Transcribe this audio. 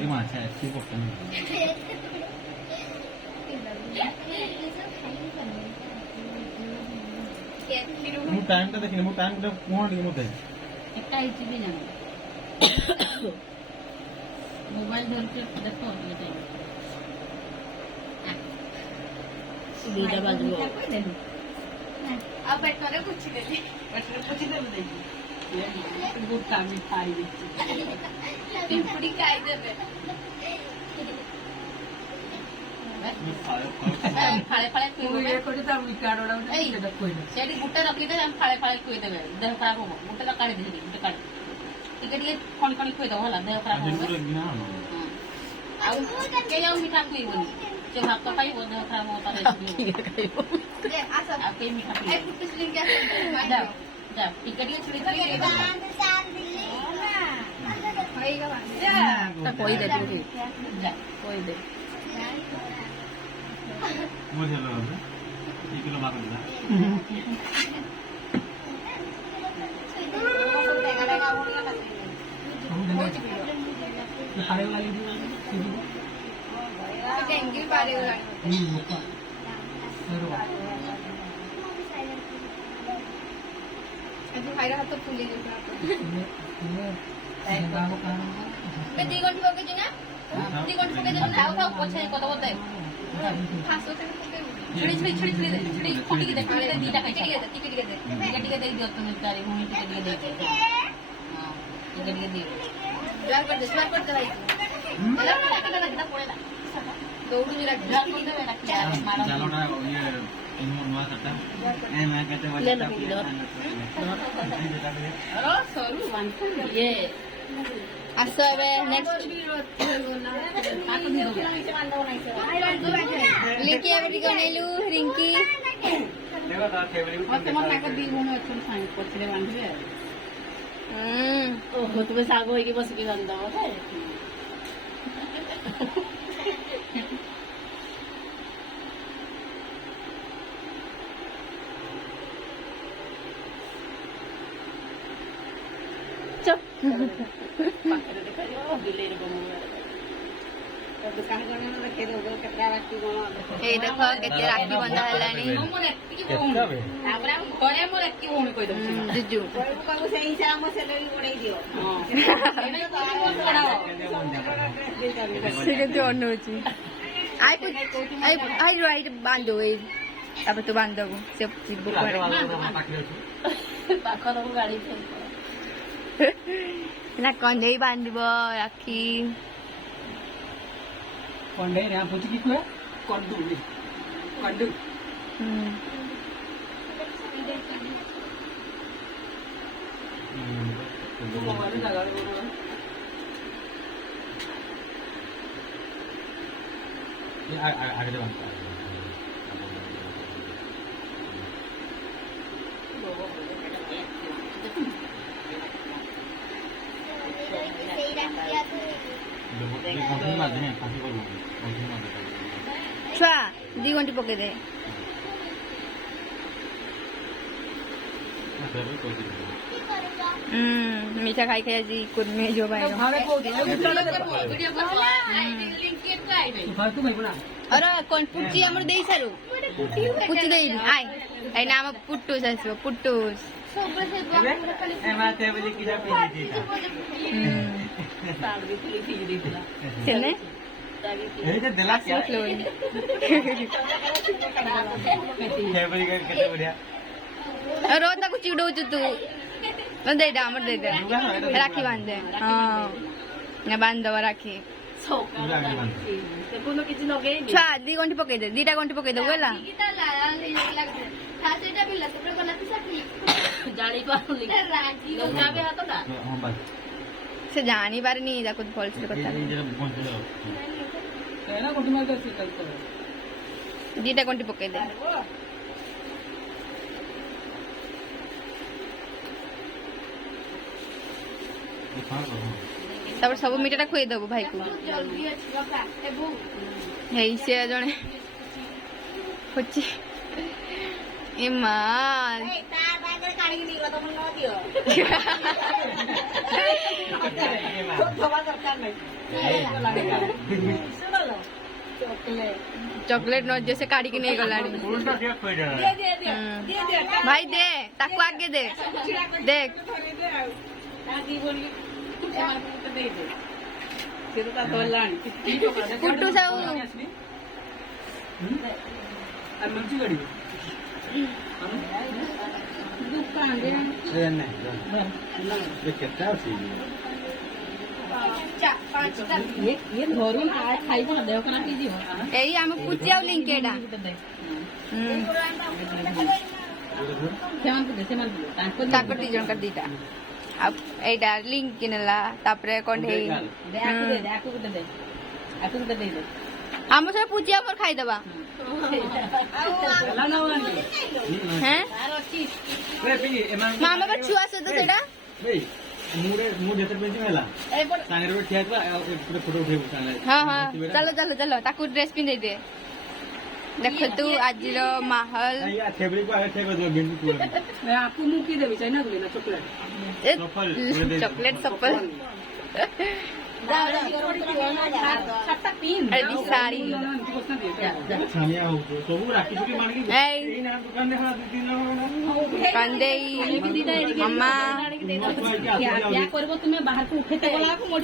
ये माछा है इसकी पकड़नी मु टाइम ता देखिने मु टाइम ता कोन दिनो मते एकटा इची भी जानो मोबाइल धर के देखो ये टाइम सीधा बाजू अब बैठने कुछ दे दे ये गुट्टा मिठाई देती पिंपड़ी खाई दे फाळे फाळे ये कोडी ता विकाडो ना सेटा कोइले सेठी गुट्टा रखी दे हम फाळे फाळे खुई देबे देह खराब हो गुट्टा का काढी दे गुट्टा काढ टिके टिके कोन कोन खुई दो होला देह खराब हो आउ के जाऊ मिठा खुई बोली जे भात तो खाई वो देह खराब होता रे दे आसा आ के मिठा खुई ए कुछ लिंक के जा जा टिके टिके छुड़ी छुड़ी दे ता कोई दे तू जा कोई दे मुझे लो 1 किलो मार दे खाने वाली दी डेंगी पारे वाला अभी खाई रहा तो फूले जैसा मैं 2 घंटे पके जी ना 2 घंटे पके जी ना खाओ खाओ पछे कत बोलते फासो ते छुड़ी छुड़ी छुड़ी छुड़ी दे छुड़ी खोटी के दे पहले दीटा खाई टिके दे टिके दे दियो तुम तारी भूमि टिके दे हां टिके दे ज्वार पर दे भाई चला का लगता पड़ेला दौड़ू मेरा ज्वार कर दे मेरा क्या मारो चलो ना ये इन नुआ कटा ए मैं कहते वाला अरे सरू वांसन ये आसो एबे नेक्स्ट लिंकी एबे गनेलु रिंकी देखो ता फेवरेट मत मत का दी गुण अच्छे साइन पछले बांधबे ओहो तुमे सागो होई के बस के गंदा होता है चुप पाखरे देखा बिले रे बमु दुकान करने में रखे दो कतरा राखी गणो ए देखो केते राखी बंधा हलानी मोने की बोन हमरा घरे मोरे की बोन कोइ दो जुजु कहू से हिसाब में सैलरी बढ़ाई दियो हां एने तो बोन बढ़ाओ से के ऑन होची आई राइट बांधो ए अब तो बांधो से बुक करे पाखर गाड़ी से ना कंधे बांधबो राखी कंडे रे पूछ की कोया कंडू कंडू ये आगे दे छुआ 2 घंटे पके दे मीठा खाई खाई जी कुर्मे जो भाई अरे कौन पुच्ची हमर देई सारू पुच्ची देई आय ए नाम पुट्टूस आसबो पुट्टूस एमा ते बजे किजा पे दीता साल भी थी दिला चलने ए जे दिला क्या फ्लो के बजे केते बढ़िया रोज तक चिड़ो तू दे दे हमर दे दे राखी बांध दे हां ने बांध दो राखी छुआ 2 घंटे पके दे 2टा घंटे पके दे गेला जाली पाउली जाबे हातो ना हां बस से जानी पारनी ताको भल से कथा दीटा कंटी पकई दे तापर सब मीठाटा खुई दबो भाई को जल्दी अछि बाबा एबो हेई से जने होची ए मां ए तार बागर काढी निघला तो मन न दियो थोड़ा दरकार नाही सुनो चॉकलेट चॉकलेट न जैसे काढ़ी के नहीं गलानी दे भाई दे ताको आगे दे देख दादी बोली एमान को दे दे से तो धोलाणी कुट्टू साऊ दुकान दे ये धरून खाई पण देव कना की जीव एई हम पूछिया लिंक एडा सेमान को दे सेमान को ताको दी जन कर दीटा अब एडा लिंक किनला तापरे कोन हे दे आकु को दे आकु को दे दे हम से पूछिया पर खाई दबा हैं मामा पर छुआ से तो सेडा हाँ हाँ चलो चलो चलो ताकू ड्रेस पिंधे दे देखो तू आज माहौल आपको मुंह की देवी चाहिए ना तो लेना चॉकलेट चॉकलेट सफल अरे साड़ी कंदे मम्मा क्या करबो तुम्हें बाहर को उठे गला को मोड़